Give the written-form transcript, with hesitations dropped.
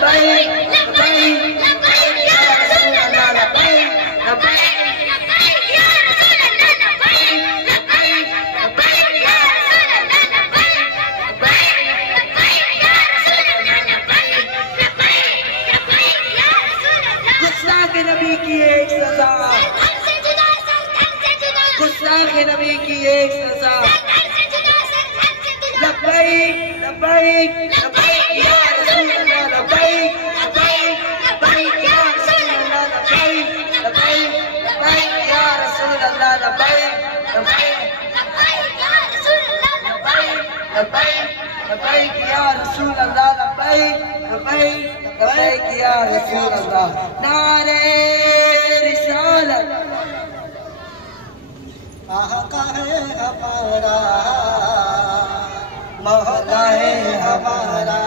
لبیک لبیک یا رسول اللہ لبیک لبیک یا رسول اللہ لبیک لبیک لبیک یا رسول اللہ لبیک لبیک لبیک یا رسول اللہ لبیک لبیک لبیک یا رسول اللہ. گستاخ نبی کی ایک سزا, گستاخ نبی کی ایک سزا. لبیک لبیک لبیک یا رسول اللہ لبیک لبیک لبیک یا رسول اللہ لبیک لبیک لبیک یا رسول اللہ لبیک لبیک لبیک لبیک یا رسول اللہ لبیک لبیک لبیک یا رسول اللہ. نعرہ رسالت آقا ہے ہمارا, مولا ہے ہمارا.